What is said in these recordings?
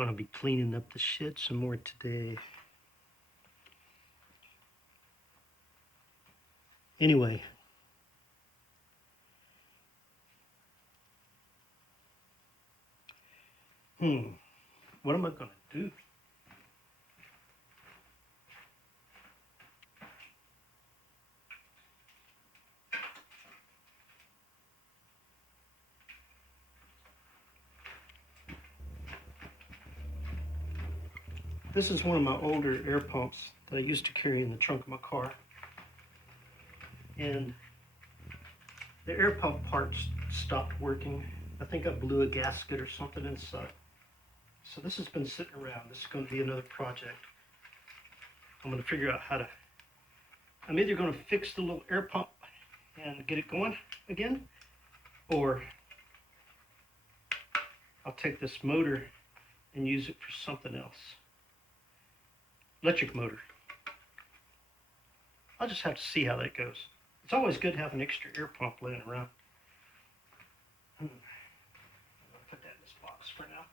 going to be cleaning up the shed some more today. Anyway. What am I going to do? This is one of my older air pumps that I used to carry in the trunk of my car. And the air pump parts stopped working. I think I blew a gasket or something inside. So this has been sitting around. This is going to be another project. I'm going to figure out how to, I'm either going to fix the little air pump and get it going again, or I'll take this motor and use it for something else. Electric motor. I'll just have to see how that goes. It's always good to have an extra air pump laying around. I'm going to put that in this box for now.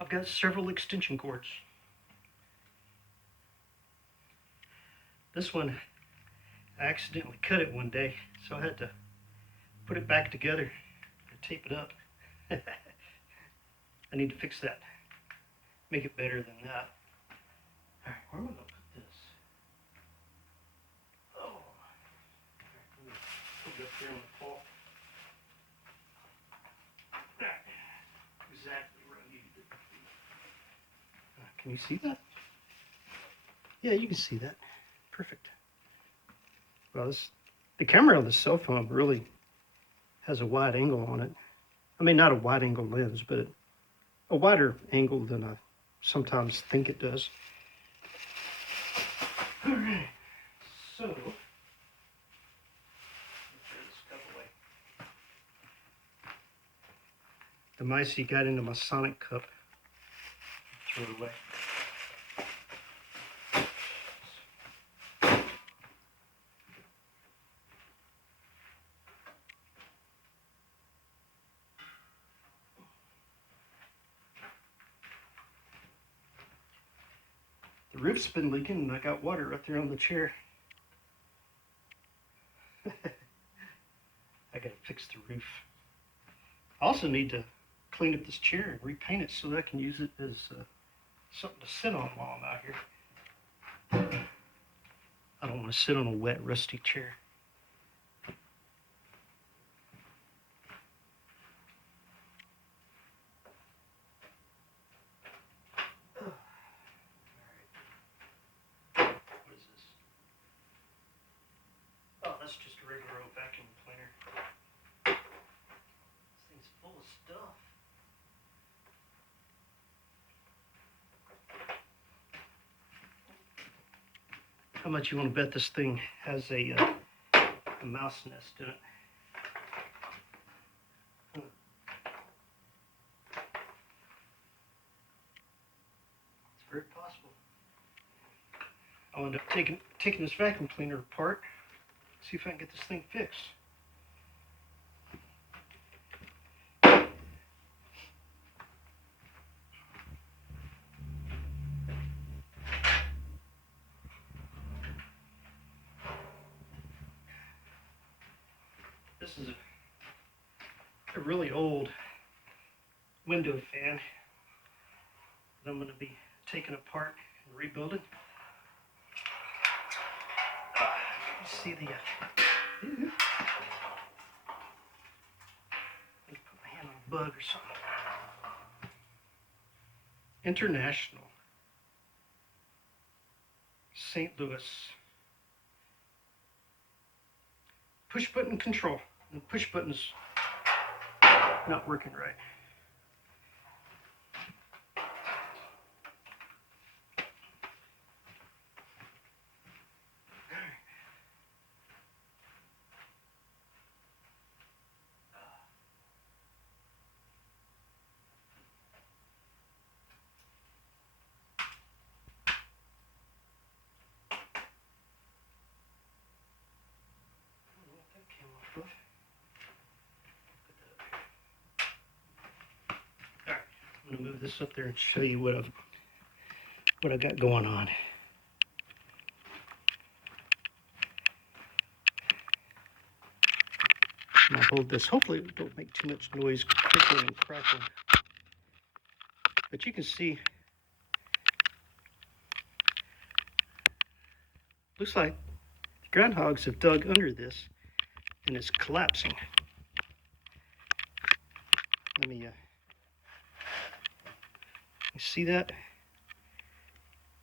I've got several extension cords. This one, I accidentally cut it one day, so I had to put it back together and tape it up. I need to fix that, make it better than that. All right, where am I going to put this? Oh, all right, let me put it up here on the pole. Exactly where I needed it to be. Can you see that? Yeah, you can see that. Perfect. Well, the camera on the cell phone really has a wide angle on it. I mean, not a wide angle lens, but a wider angle than I sometimes think it does. All right, so let's throw this cup away. The mice got into my Sonic cup. Throw it away. The roof's been leaking and I got water right there on the chair. I gotta fix the roof. I also need to clean up this chair and repaint it so that I can use it as something to sit on while I'm out here. I don't want to sit on a wet, rusty chair. What is this? Oh, that's just a regular old vacuum cleaner. This thing's full of stuff. How much you want to bet this thing has a mouse nest in it? It's very possible. I'll end up taking this vacuum cleaner apart, see if I can get this thing fixed. This is a really old window fan that I'm going to be taking apart and rebuilding. You see the let me put my hand on a bug or something. International, St. Louis. Push button control. The push button's not working right. I'm gonna move this up there and show you what I got going on. And I'll hold this. Hopefully it don't make too much noise, crickling and crackling. But you can see, looks like the groundhogs have dug under this and it's collapsing. Let me you see that?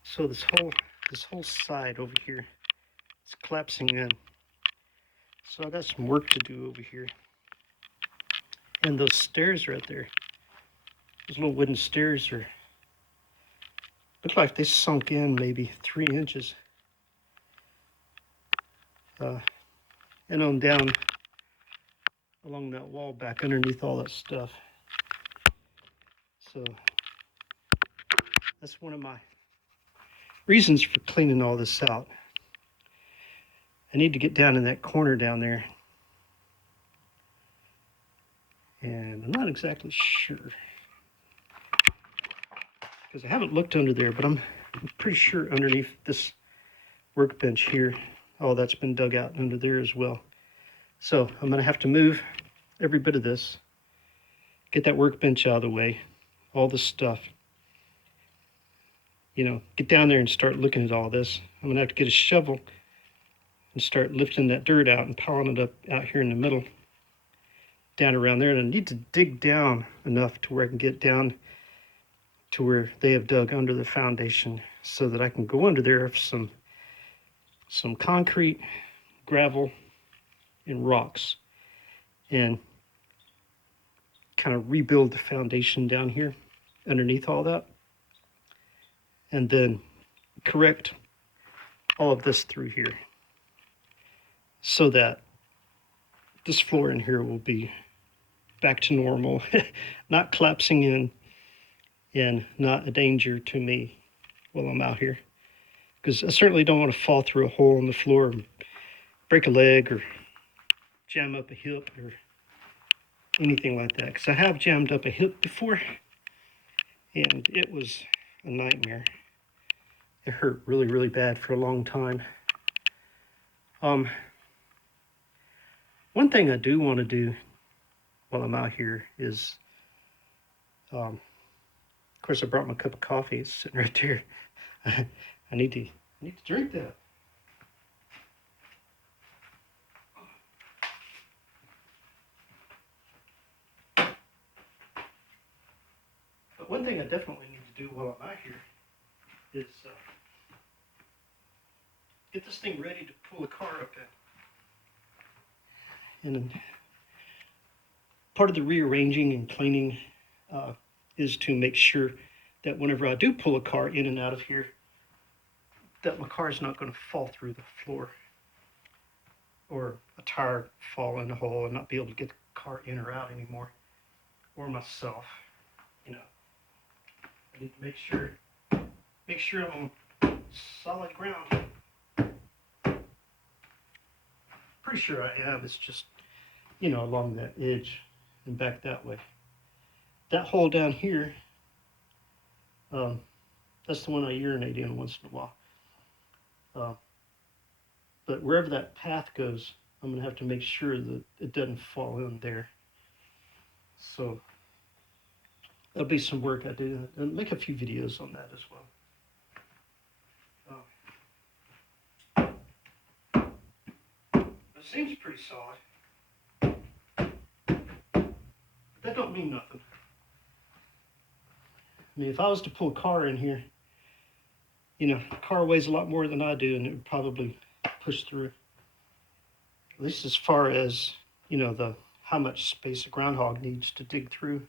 So this whole side over here is collapsing in. So I got some work to do over here. And those stairs right there, those little wooden stairs look like they sunk in maybe 3 inches. And on down along that wall back underneath all that stuff. So that's one of my reasons for cleaning all this out. I need to get down in that corner down there. And I'm not exactly sure, because I haven't looked under there, but I'm pretty sure underneath this workbench here, all that's been dug out under there as well. So I'm gonna have to move every bit of this, get that workbench out of the way, all this stuff, you know, get down there and start looking at all this. I'm gonna have to get a shovel and start lifting that dirt out and piling it up out here in the middle, down around there. And I need to dig down enough to where I can get down to where they have dug under the foundation, so that I can go under there with some concrete, gravel, and rocks, and kind of rebuild the foundation down here underneath all that, and then correct all of this through here, so that this floor in here will be back to normal, not collapsing in, and not a danger to me while I'm out here. Because I certainly don't want to fall through a hole in the floor and break a leg or jam up a hip or anything like that. Because I have jammed up a hip before, and it was a nightmare. It hurt really, really bad for a long time. One thing I do want to do while I'm out here is, of course, I brought my cup of coffee. It's sitting right there. I need to drink that. But one thing I definitely need to do while I'm out here is get this thing ready to pull the car up in. And part of the rearranging and cleaning is to make sure that whenever I do pull a car in and out of here, that my car is not going to fall through the floor, or a tire fall in a hole and not be able to get the car in or out anymore, or myself. You know, I need to make sure I'm on solid ground. Pretty sure I am. It's just, you know, along that edge and back that way. That hole down here, that's the one I urinate in once in a while. But wherever that path goes, I'm going to have to make sure that it doesn't fall in there. So that'll be some work I do, and make a few videos on that as well. It seems pretty solid. That don't mean nothing. I mean, if I was to pull a car in here, you know, the car weighs a lot more than I do, and it would probably push through. At least as far as, you know, how much space a groundhog needs to dig through.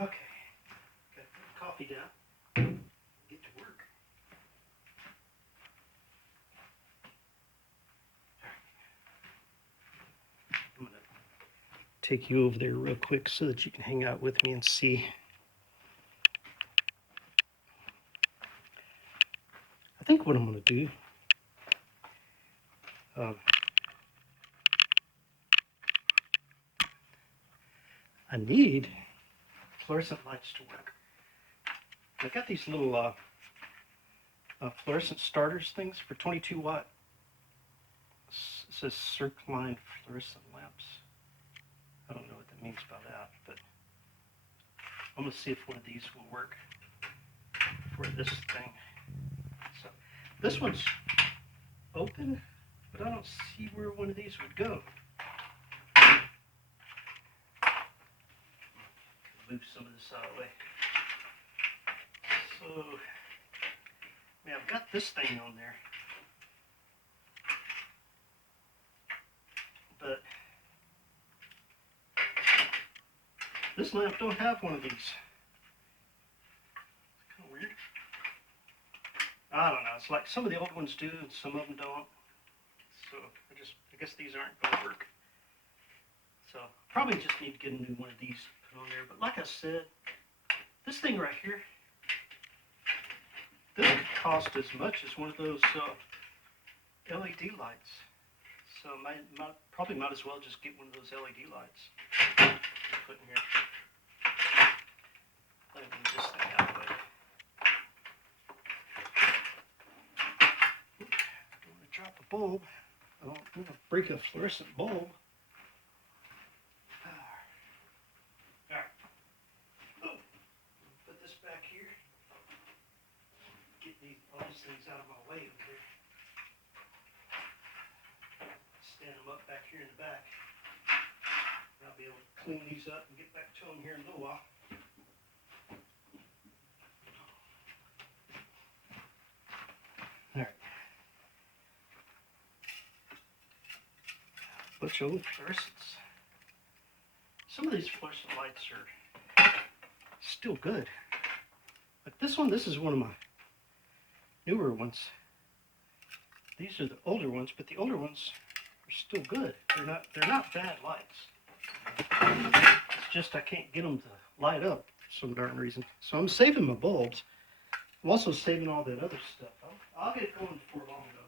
Okay, got the coffee down. Get to work. take you over there real quick so that you can hang out with me and see. I think what I'm going to do, I need fluorescent lights to work. I got these little fluorescent starters things for 22 watt. It says circline fluorescent lamps. I don't know what that means by that, but I'm going to see if one of these will work for this thing. So this one's open, but I don't see where one of these would go. Move some of this out of the way. So, man, I've got this thing on there, but this lamp don't have one of these. It's kind of weird. I don't know. It's like some of the old ones do, and some of them don't. So I guess these aren't going to work. So probably just need to get a new one of these put on there. But like I said, this thing right here, this could cost as much as one of those LED lights. So probably might as well just get one of those LED lights. Put in here. Let me move this thing out of the way. I don't want to drop a bulb. I don't want to break a fluorescent bulb. Alright. Put this back here. Get all these things out of my way over here. Stand them up back here in the back. And I'll be able to clean these up and get back to them here in a little while. Alright. Bunch of old fluorescents. Some of these fluorescent lights are still good. Like this one, this is one of my newer ones. These are the older ones, but the older ones are still good. They're not bad lights. It's just I can't get them to light up for some darn reason. So I'm saving my bulbs. I'm also saving all that other stuff. I'll get it going before long though.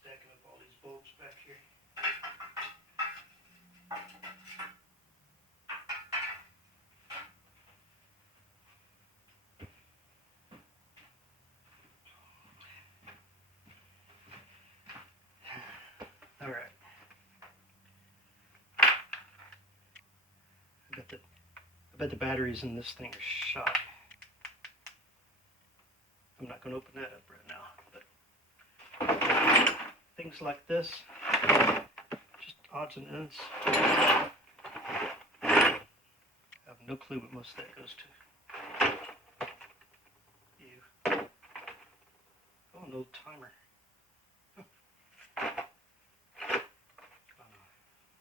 Stacking up all these bulbs back here. All right. I bet the batteries in this thing are shot. I'm not going to open that up right now, but things like this, just odds and ends. I have no clue what most of that goes to. Ew. Oh, an old timer. Huh.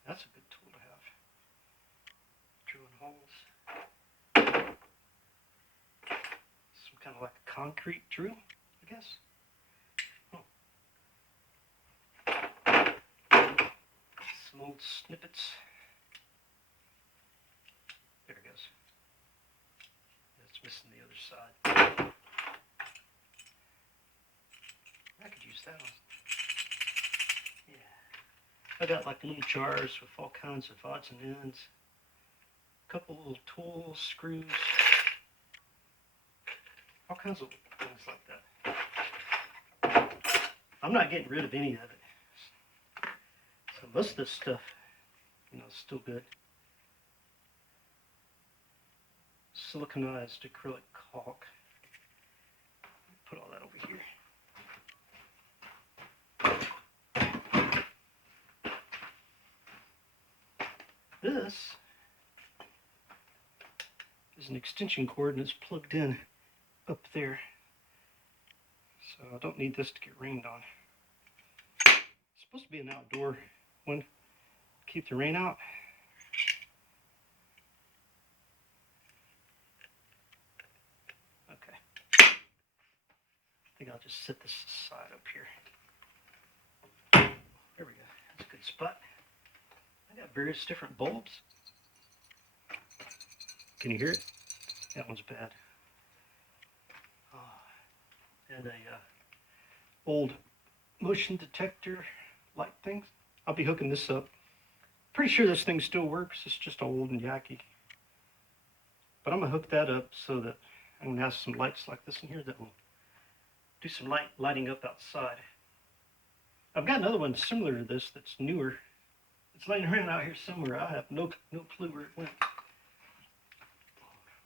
That's a good tool to have. Drilling holes. Some kind of like a concrete drill, I guess. Some old snippets. There it goes. That's missing the other side. I could use that one. Yeah. I got like little jars with all kinds of odds and ends. A couple little tools, screws. All kinds of things like that. I'm not getting rid of any of it. So most of this stuff, is still good. Siliconized acrylic caulk. Put all that over here. This is an extension cord and it's plugged in up there. So I don't need this to get rained on. It's supposed to be an outdoor one. Keep the rain out. Okay. think I'll just set this aside up here. There we go. That's a good spot. I got various different bulbs. Can you hear it? That one's bad. And a old motion detector light thing. I'll be hooking this up. Pretty sure this thing still works. It's just old and yucky. But I'm gonna hook that up so that I'm gonna have some lights like this in here that will do some lighting up outside. I've got another one similar to this that's newer. It's laying around out here somewhere. I have no clue where it went.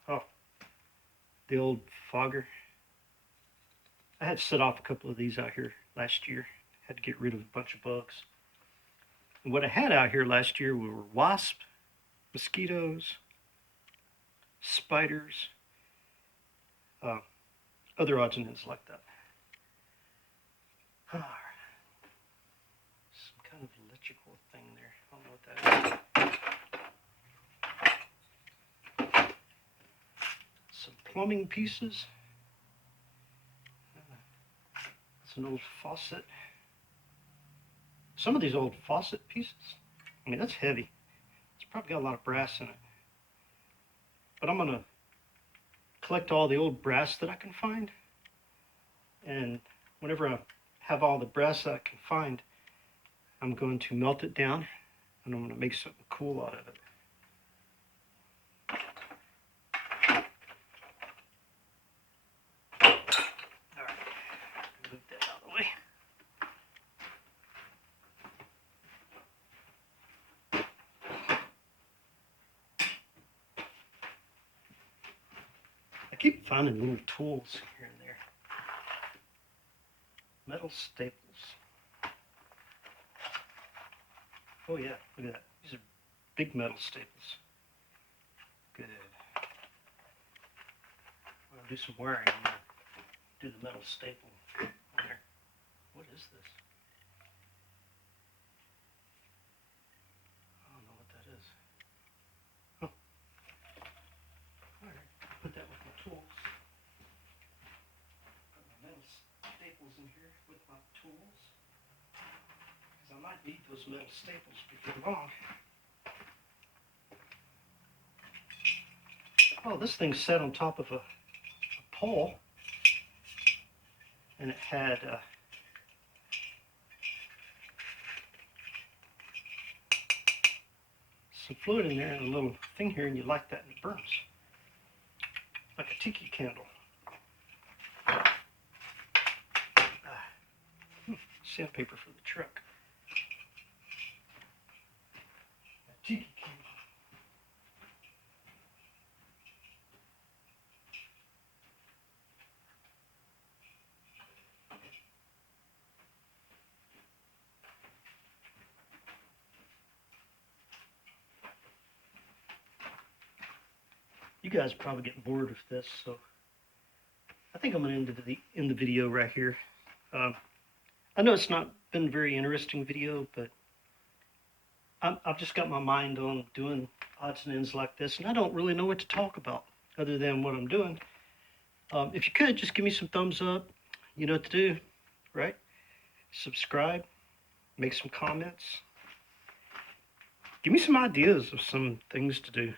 Oh, the old fogger. I had set off a couple of these out here last year. Had to get rid of a bunch of bugs. And what I had out here last year were wasps, mosquitoes, spiders, other odds and ends like that. Some kind of electrical thing there. I don't know what that is. Some plumbing pieces. That's an old faucet. Some of these old faucet pieces, I mean, that's heavy. It's probably got a lot of brass in it. But I'm going to collect all the old brass that I can find. And whenever I have all the brass that I can find, I'm going to melt it down and I'm going to make something cool out of it. All right, move that out of the way. I keep finding little tools here and there. Metal staples. Oh yeah, look at that. These are big metal staples. Good. I'm gonna do some wiring. I'm gonna do the metal staple on there. What is this? I don't know what that is. Oh. Alright, put that with my tools. Put my metal staples in here with my tools. Because I might need those metal staples before long. Oh, this thing sat on top of a pole. And it had some fluid in there and a little thing here, and you light that and it burns. Like a tiki candle. Sandpaper for the truck. A tiki candle. You guys probably get bored with this, so I think I'm going to end the video right here. I know it's not been a very interesting video, but I've just got my mind on doing odds and ends like this, and I don't really know what to talk about other than what I'm doing. If you could, just give me some thumbs up. You know what to do, right? Subscribe, make some comments. Give me some ideas of some things to do.